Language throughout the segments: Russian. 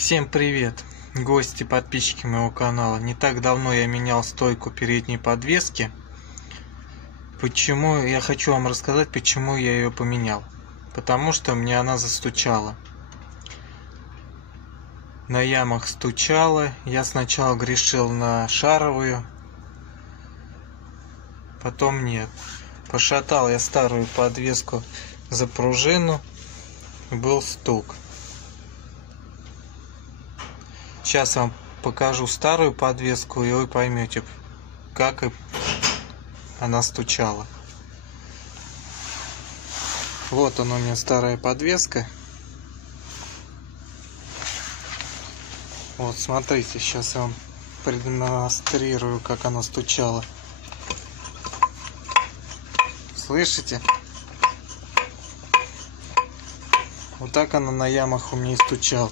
Всем привет, гости, подписчики моего канала. Не так давно я менял стойку передней подвески. Я хочу вам рассказать, почему я ее поменял. Потому что мне она застучала. На ямах стучала. Я сначала грешил на шаровую, потом нет. Пошатал я старую подвеску за пружину, был стук. Сейчас вам покажу старую подвеску, и вы поймете, как она стучала. Вот она у меня, старая подвеска. Вот смотрите, сейчас я вам продемонстрирую, как она стучала. Слышите? Вот так она на ямах у меня и стучала.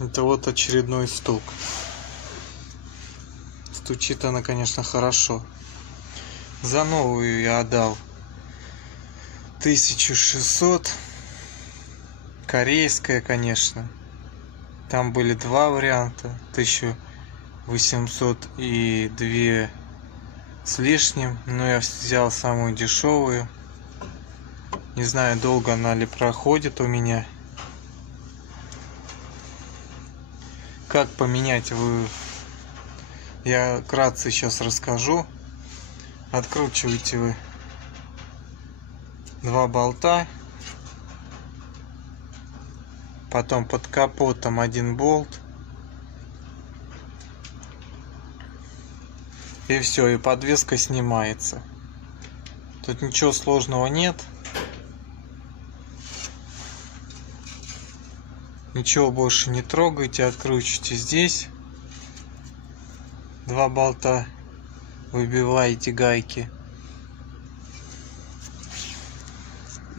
Это вот очередной стук. Стучит она, конечно, хорошо. За новую я отдал 1600. Корейская, конечно. Там были два варианта. 1800 и 2 с лишним. Но я взял самую дешевую. Не знаю, долго она ли проходит у меня. Как поменять, я вкратце сейчас расскажу. Откручиваете вы два болта, потом под капотом один болт, и все, и подвеска снимается. Тут ничего сложного нет. Ничего больше не трогайте, откручивайте здесь два болта, выбиваете гайки,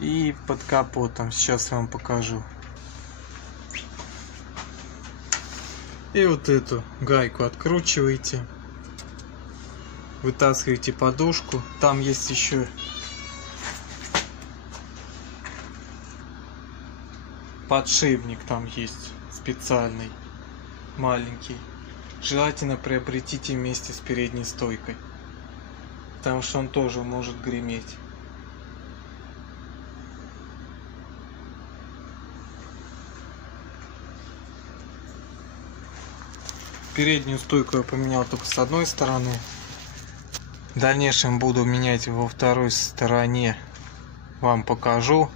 и под капотом сейчас я вам покажу. И вот эту гайку откручиваете, вытаскиваете подушку. Там есть еще подшипник, там есть специальный, маленький. Желательно приобретите вместе с передней стойкой, потому что он тоже может греметь. Переднюю стойку я поменял только с одной стороны. В дальнейшем буду менять во второй стороне. Вам покажу,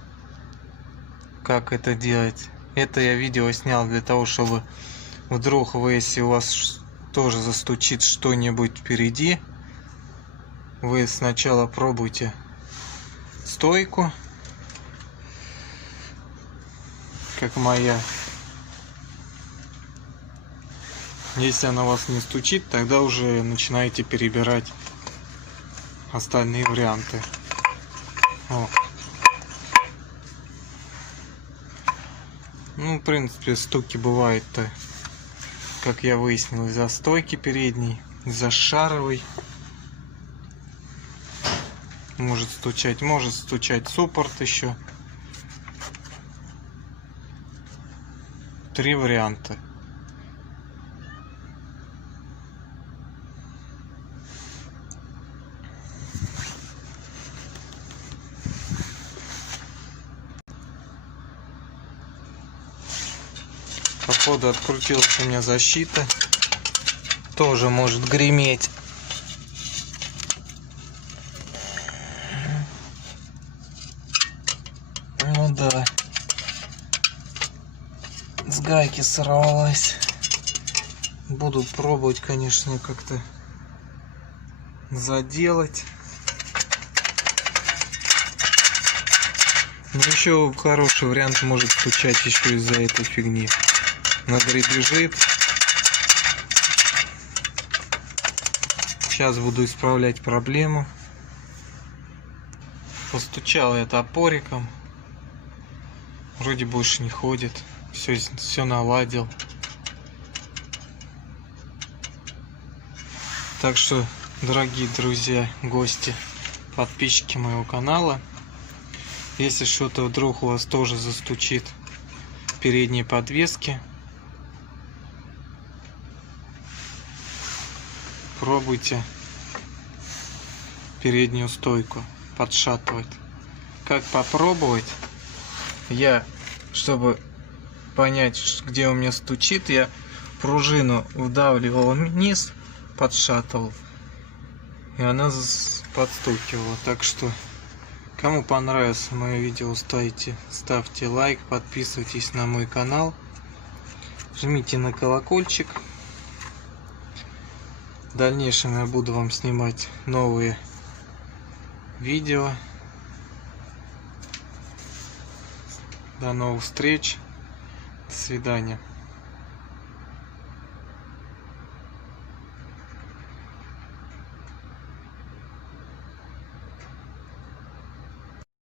как это делать. Это я видео снял для того, чтобы вдруг если у вас тоже застучит что-нибудь впереди, вы сначала пробуйте стойку, как моя. Если она у вас не стучит, тогда уже начинаете перебирать остальные варианты. Ну, в принципе, стуки бывают-то, как я выяснил, из-за стойки передней, из-за шаровой. Может стучать суппорт еще. Три варианта. Походу открутилась у меня защита. Тоже может греметь. Ну да. С гайки сорвалась. Буду пробовать, конечно, как-то заделать. Но еще хороший вариант может стучать еще из-за этой фигни. На дребезжит. Сейчас буду исправлять проблему. Постучал я топориком. Вроде больше не ходит. Все наладил. Так что, дорогие друзья, гости, подписчики моего канала, Если что-то вдруг у вас тоже застучит в передней подвеске, пробуйте переднюю стойку подшатывать. Как попробовать? Чтобы понять, где у меня стучит, я пружину вдавливал вниз, подшатывал, и она подстукивала. Так что, кому понравилось мое видео, ставьте лайк, подписывайтесь на мой канал, жмите на колокольчик. В дальнейшем я буду вам снимать новые видео. До новых встреч. До свидания.